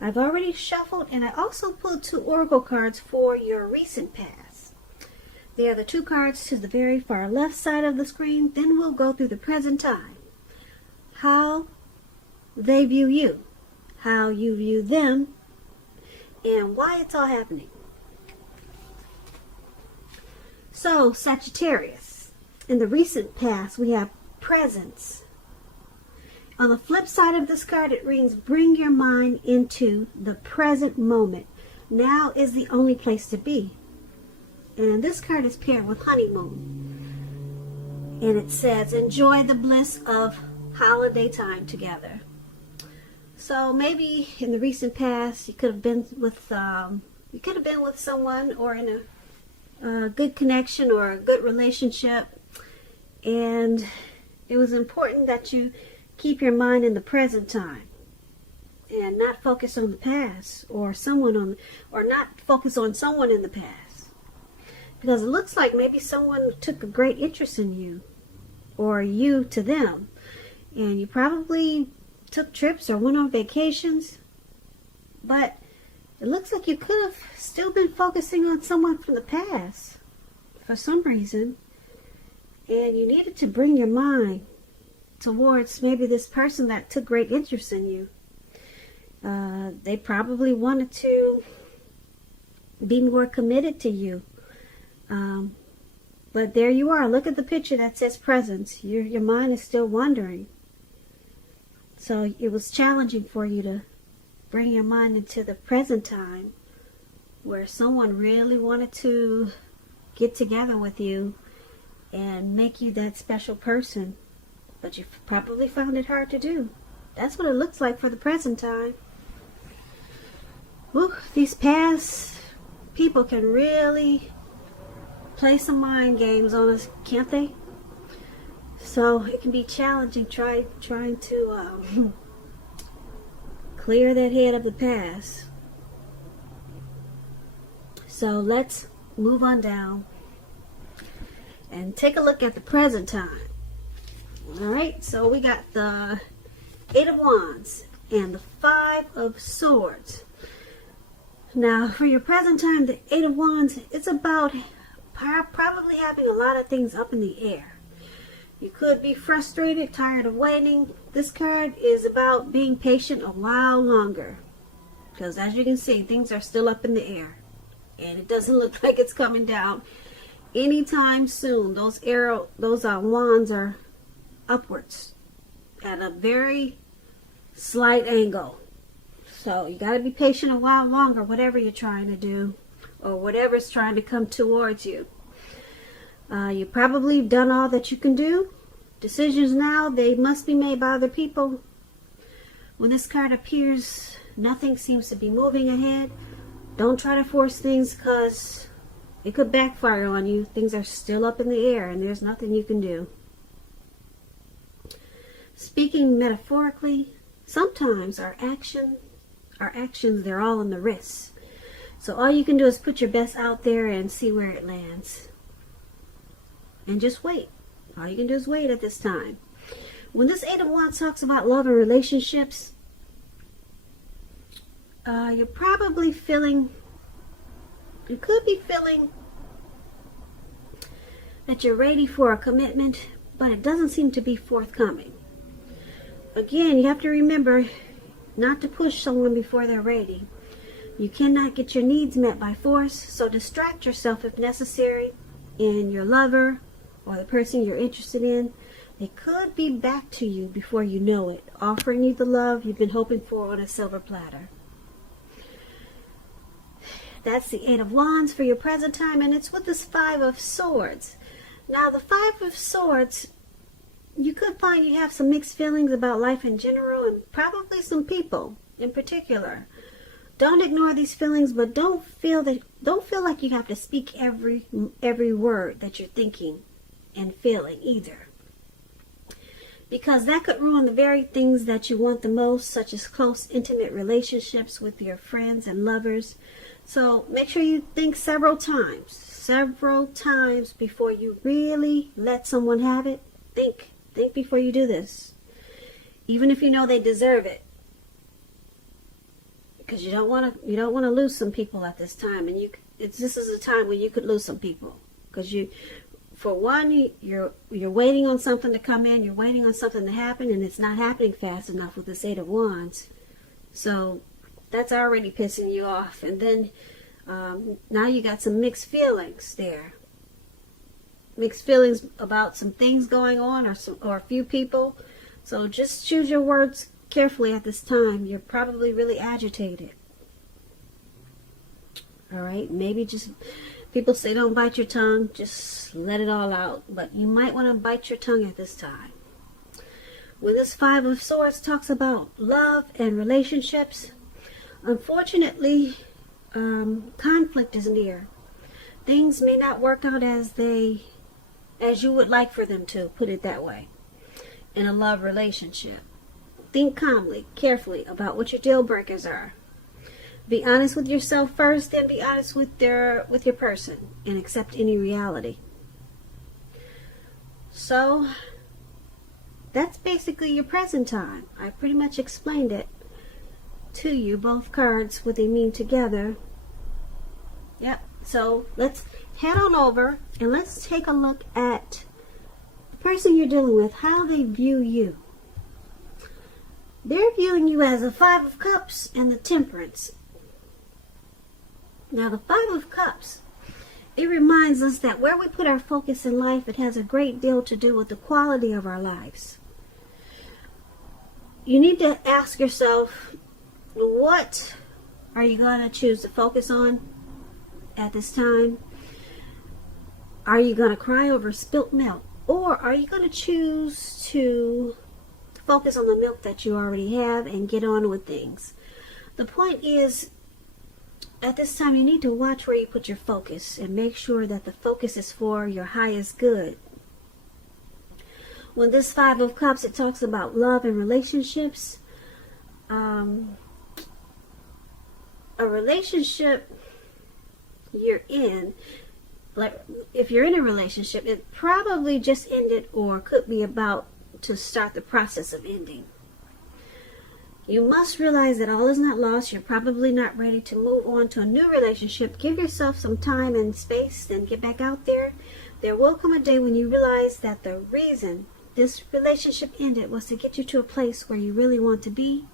I've already shuffled, and I also pulled 2 oracle cards for your recent past. They are the 2 cards to the very far left side of the screen. Then we'll go through the present time. How they view you, how you view them, and why it's all happening. So, Sagittarius, in the recent past, we have presence. On the flip side of this card, it reads, bring your mind into the present moment. Now is the only place to be. And this card is paired with honeymoon. And it says, enjoy the bliss of holiday time together. So maybe in the recent past, you could have been with someone, or in a good connection or a good relationship, and it was important that you keep your mind in the present time and not focus on the past, or not focus on someone in the past, because it looks like maybe someone took a great interest in you, or you to them, and you probably took trips or went on vacations, but it looks like you could have still been focusing on someone from the past for some reason, and you needed to bring your mind towards maybe this person that took great interest in you. They probably wanted to be more committed to you. But there you are. Look at the picture that says presence. Your mind is still wandering. So it was challenging for you to bring your mind into the present time, where someone really wanted to get together with you and make you that special person. But you probably found it hard to do. That's what it looks like for the present time. Whew, these past people can really play some mind games on us, can't they? So it can be challenging trying to clear that head of the past. So let's move on down and take a look at the present time. Alright, so we got the 8 of Wands and the 5 of Swords. Now, for your present time, the 8 of Wands, it's about probably having a lot of things up in the air. You could be frustrated, tired of waiting. This card is about being patient a while longer, because as you can see, things are still up in the air, and it doesn't look like it's coming down anytime soon. Those wands are upwards at a very slight angle. So you got to be patient a while longer, whatever you're trying to do, or whatever's trying to come towards you. You probably done all that you can do. Decisions now, they must be made by other people. When this card appears, nothing seems to be moving ahead. Don't try to force things, because it could backfire on you. Things are still up in the air, and there's nothing you can do. Speaking metaphorically, sometimes our actions, they're all in the wrists. So all you can do is put your best out there and see where it lands. And just wait. All you can do is wait at this time. When this 8 of Wands talks about love and relationships, you're probably feeling, you could be feeling that you're ready for a commitment, but it doesn't seem to be forthcoming. Again, you have to remember not to push someone before they're ready. You cannot get your needs met by force, so distract yourself if necessary, and your lover or the person you're interested in, they could be back to you before you know it, offering you the love you've been hoping for on a silver platter. That's the 8 of Wands for your present time, and it's with this 5 of Swords. Now, the 5 of Swords, you could find you have some mixed feelings about life in general, and probably some people in particular. Don't ignore these feelings, but don't feel like you have to speak every word that you're thinking and feeling either, because that could ruin the very things that you want the most, such as close, intimate relationships with your friends and lovers. So make sure you think several times before you really let someone have it. Think before you do this, even if you know they deserve it, because you don't want to lose some people at this time, and this is a time when you could lose some people, because for one, you're waiting on something to come in, you're waiting on something to happen, and it's not happening fast enough with this Eight of Wands. So that's already pissing you off. And then now you got some mixed feelings there. Mixed feelings about some things going on, or a few people. So just choose your words carefully at this time. You're probably really agitated. All right, maybe just, people say don't bite your tongue, just let it all out. But you might want to bite your tongue at this time. When this Five of Swords talks about love and relationships, unfortunately, conflict is near. Things may not work out as you would like for them to, put it that way, in a love relationship. Think calmly, carefully about what your deal breakers are. Be honest with yourself first, then be honest with your person, and accept any reality. So that's basically your present time. I pretty much explained it to you, both cards, what they mean together. Yep. So let's head on over and let's take a look at the person you're dealing with, how they view you. They're viewing you as a Five of Cups and the Temperance. Now the Five of Cups, it reminds us that where we put our focus in life, it has a great deal to do with the quality of our lives. You need to ask yourself, what are you going to choose to focus on at this time? Are you going to cry over spilt milk? Or are you going to choose to focus on the milk that you already have and get on with things? The point is, at this time, you need to watch where you put your focus and make sure that the focus is for your highest good. When this Five of Cups, it talks about love and relationships. A relationship you're in, like if you're in a relationship, it probably just ended or could be about to start the process of ending. You must realize that all is not lost. You're probably not ready to move on to a new relationship. Give yourself some time and space, then get back out there. There will come a day when you realize that the reason this relationship ended was to get you to a place where you really want to be,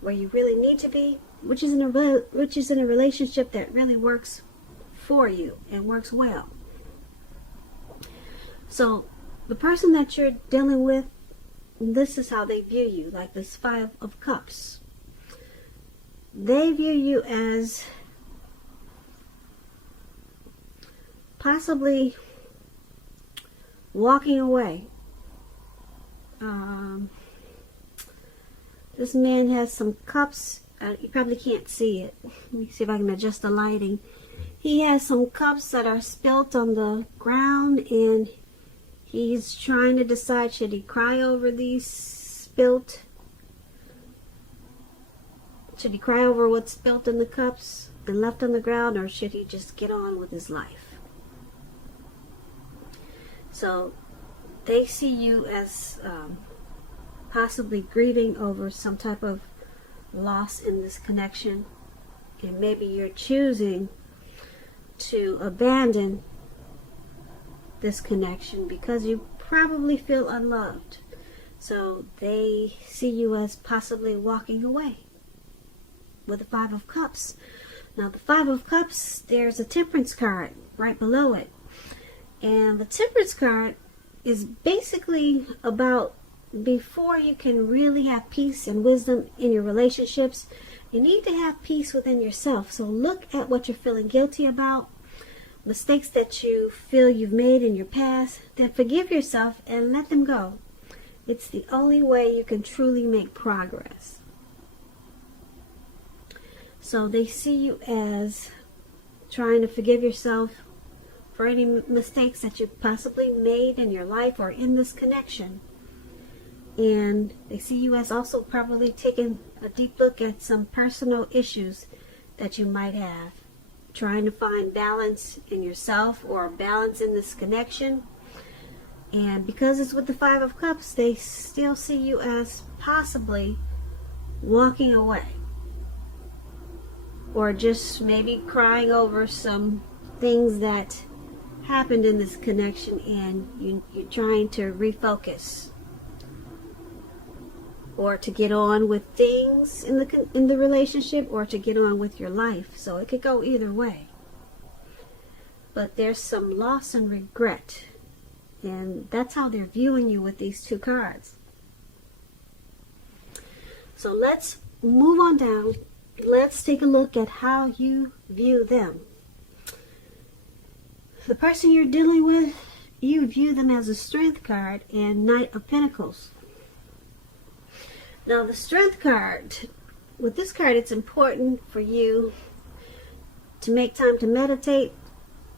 where you really need to be, which is in a relationship that really works for you and works well. So the person that you're dealing with, this is how they view you, like this Five of Cups. They view you as possibly walking away. This man has some cups. You probably can't see it. Let me see if I can adjust the lighting. He has some cups that are spilt on the ground, and he's trying to decide, should he cry over these spilt? Should he cry over what's spilt in the cups and left on the ground, or should he just get on with his life? So they see you as possibly grieving over some type of loss in this connection, and maybe you're choosing to abandon this connection because you probably feel unloved. So they see you as possibly walking away with the Five of Cups. Now the Five of Cups, there's a Temperance card right below it, and the Temperance card is basically about, before you can really have peace and wisdom in your relationships, you need to have peace within yourself. So look at what you're feeling guilty about, mistakes that you feel you've made in your past, then forgive yourself and let them go. It's the only way you can truly make progress. So they see you as trying to forgive yourself for any mistakes that you possibly made in your life or in this connection. And they see you as also probably taking a deep look at some personal issues that you might have, trying to find balance in yourself or balance in this connection. And because it's with the Five of Cups, they still see you as possibly walking away. or just maybe crying over some things that happened in this connection, and you're trying to refocus or to get on with things in the relationship, or to get on with your life. So it could go either way. But there's some loss and regret, and that's how they're viewing you with these two cards. So let's move on down. Let's take a look at how you view them. The person you're dealing with, you view them as a Strength card and Knight of Pentacles. Now the Strength card, with this card, it's important for you to make time to meditate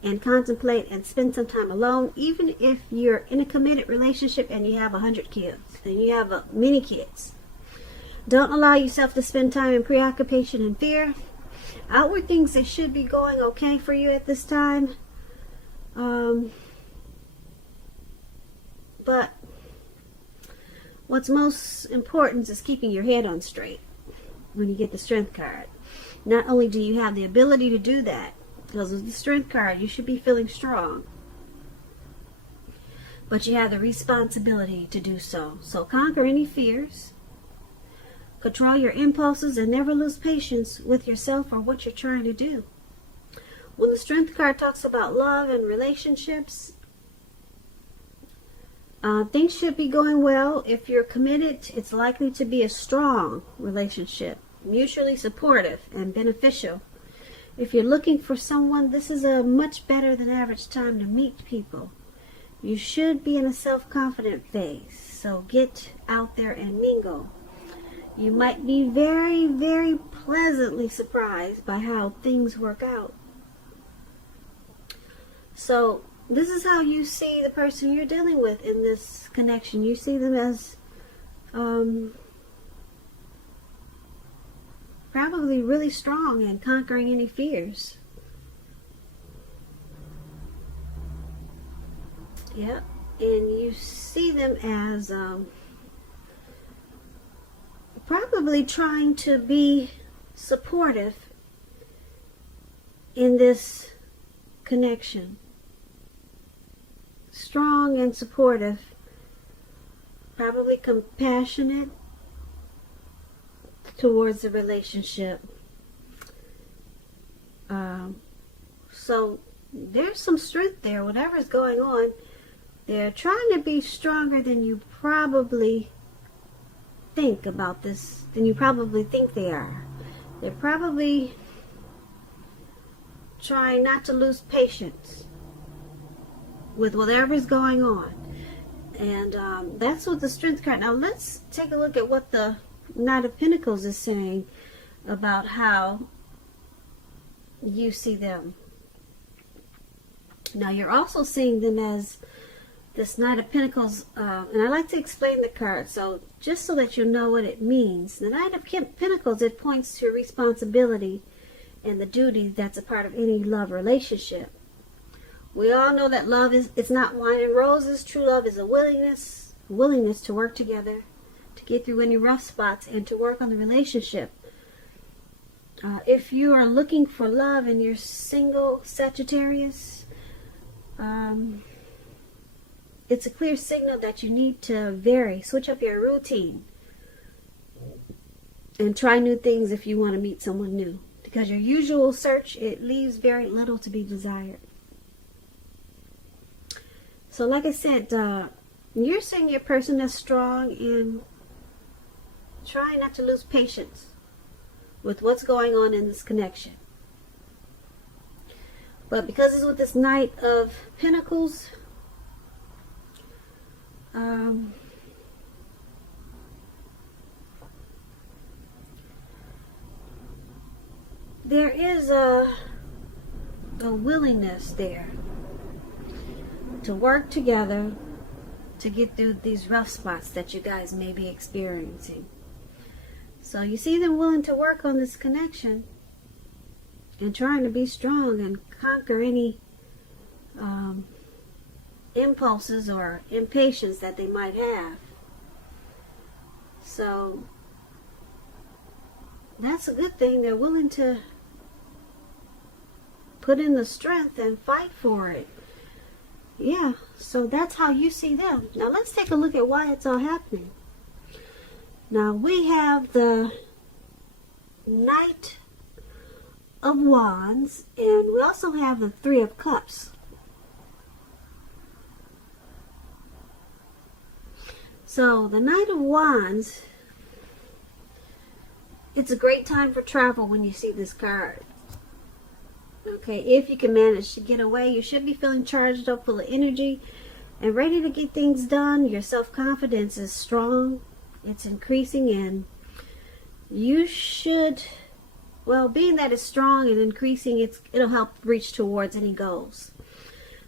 and contemplate and spend some time alone, even if you're in a committed relationship and you have 100 kids and you have many kids. Don't allow yourself to spend time in preoccupation and fear. Outward things that should be going okay for you at this time. But what's most important is keeping your head on straight when you get the Strength card. Not only do you have the ability to do that, because of the Strength card, you should be feeling strong, but you have the responsibility to do so. So conquer any fears, control your impulses, and never lose patience with yourself or what you're trying to do. When the Strength card talks about love and relationships, things should be going well. If you're committed, it's likely to be a strong relationship, mutually supportive and beneficial. If you're looking for someone, this is a much better than average time to meet people. You should be in a self-confident phase, so get out there and mingle. You might be very, very pleasantly surprised by how things work out. So this is how you see the person you're dealing with in this connection. You see them as probably really strong and conquering any fears. Yeah, and you see them as probably trying to be supportive in this connection. Strong and supportive, probably compassionate towards the relationship. So there's some strength there, whatever's going on. They're trying to be stronger than you probably think about this, than you probably think they are. They're probably trying not to lose patience with whatever's going on. And that's what the Strength card. Now let's take a look at what the Knight of Pentacles is saying about how you see them. Now you're also seeing them as this Knight of Pentacles, and I like to explain the card, so just so that you know what it means. The Knight of Pentacles, it points to responsibility and the duty that's a part of any love relationship. We all know that love it's not wine and roses. True love is a willingness to work together, to get through any rough spots, and to work on the relationship. If you are looking for love and you're single, Sagittarius, it's a clear signal that you need to switch up your routine and try new things if you want to meet someone new. Because your usual search, it leaves very little to be desired. So like I said, you're seeing your person that's strong and trying not to lose patience with what's going on in this connection. But because it's with this Knight of Pentacles, there is a willingness there to work together to get through these rough spots that you guys may be experiencing. So you see them willing to work on this connection and trying to be strong and conquer any impulses or impatience that they might have. So that's a good thing. They're willing to put in the strength and fight for it. Yeah, so that's how you see them. Now let's take a look at why it's all happening. Now we have the Knight of Wands, and we also have the Three of Cups. So the Knight of Wands, it's a great time for travel when you see this card. Okay, if you can manage to get away, you should be feeling charged up, full of energy, and ready to get things done. Your self-confidence is strong. It's increasing, and you should, well, being that it's strong and increasing, it'll help reach towards any goals.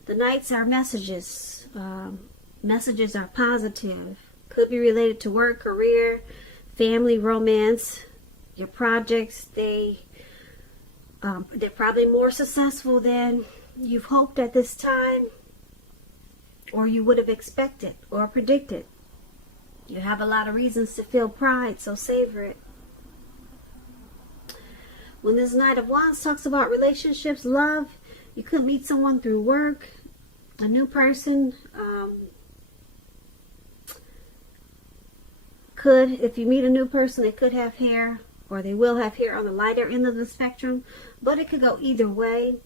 The Knights are messages. Messages are positive. Could be related to work, career, family, romance, your projects. They're probably more successful than you've hoped at this time, or you would have expected or predicted. You have a lot of reasons to feel pride, so savor it. When this Knight of Wands talks about relationships, love, you could meet someone through work, a new person. If you meet a new person, they could have hair, or they will have hair on the lighter end of the spectrum, but it could go either way.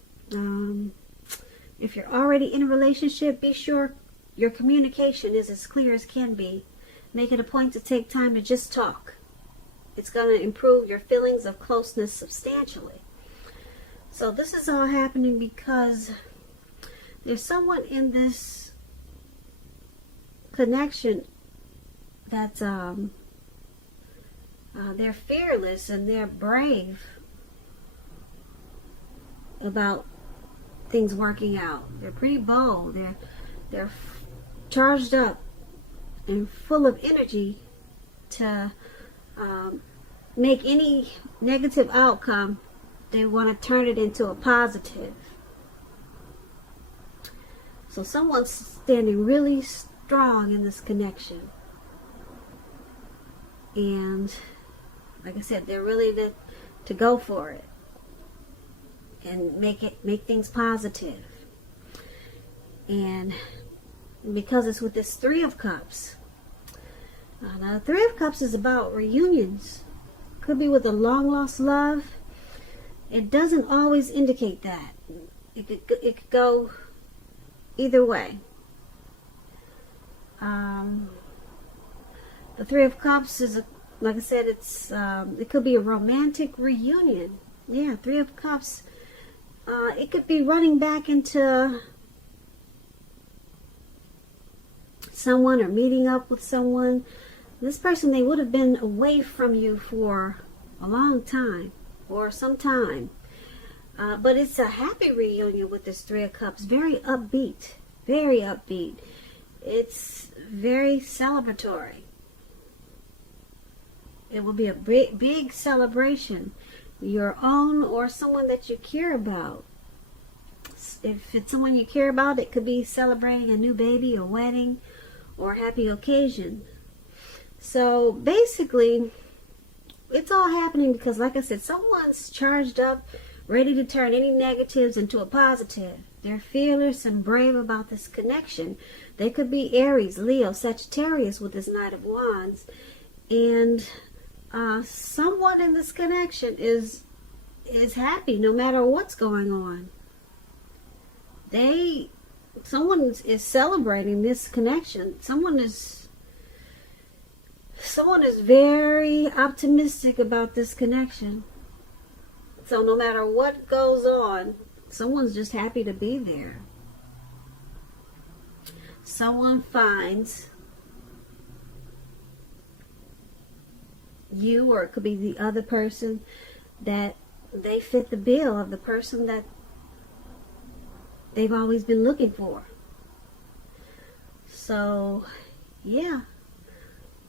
If you're already in a relationship, be sure your communication is as clear as can be. Make it a point to take time to just talk. It's going to improve your feelings of closeness substantially. So this is all happening because there's someone in this connection that's they're fearless and they're brave about things working out. They're pretty bold. They're charged up and full of energy to make any negative outcome. They want to turn it into a positive. So someone's standing really strong in this connection. And like I said, they're really to go for it and make things positive. And because it's with this Three of Cups. Now the Three of Cups is about reunions. Could be with a long lost love. It doesn't always indicate that. It could go either way. The Three of Cups is like I said, it could be a romantic reunion. Yeah, Three of Cups. It could be running back into someone or meeting up with someone. This person, they would have been away from you for a long time or some time. But it's a happy reunion with this Three of Cups. Very upbeat. Very upbeat. It's very celebratory. It will be a big celebration. Your own or someone that you care about. If it's someone you care about, it could be celebrating a new baby, a wedding, or a happy occasion. So basically, it's all happening because, like I said, someone's charged up, ready to turn any negatives into a positive. They're fearless and brave about this connection. They could be Aries, Leo, Sagittarius with this Knight of Wands. And someone in this connection is happy no matter what's going on. Someone is celebrating this connection. Someone is very optimistic about this connection. So no matter what goes on, someone's just happy to be there. Someone finds you, or it could be the other person, that they fit the bill of the person that they've always been looking for. So, yeah.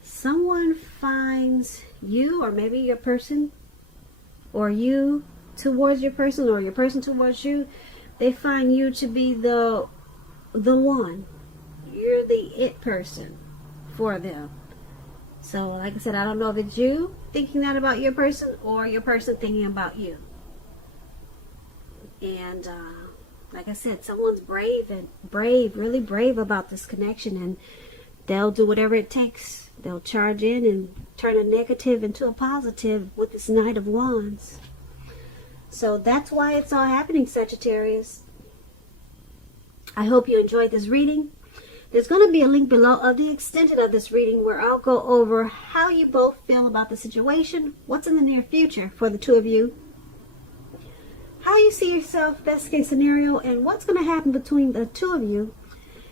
Someone finds you, or maybe your person, or you towards your person, or your person towards you. They find you to be the one. You're the it person for them. So, like I said, I don't know if it's you thinking that about your person or your person thinking about you. And like I said, someone's really brave about this connection, and they'll do whatever it takes. They'll charge in and turn a negative into a positive with this Knight of Wands. So that's why it's all happening, Sagittarius. I hope you enjoyed this reading. There's going to be a link below of the extended of this reading where I'll go over how you both feel about the situation, what's in the near future for the two of you, how you see yourself, best case scenario, and what's going to happen between the two of you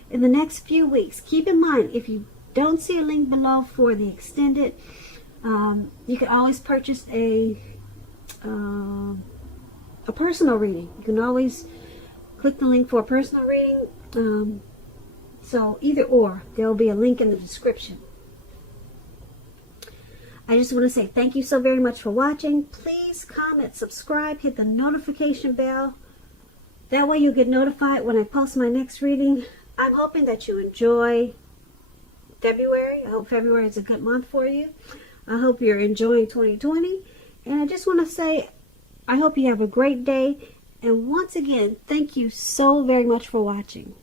in the next few weeks. Keep in mind, if you don't see a link below for the extended, you can always purchase a personal reading. You can always click the link for a personal reading. So either or, there will be a link in the description. I just want to say thank you so very much for watching. Please comment, subscribe, hit the notification bell. That way you'll get notified when I post my next reading. I'm hoping that you enjoy February. I hope February is a good month for you. I hope you're enjoying 2020. And I just want to say, I hope you have a great day. And once again, thank you so very much for watching.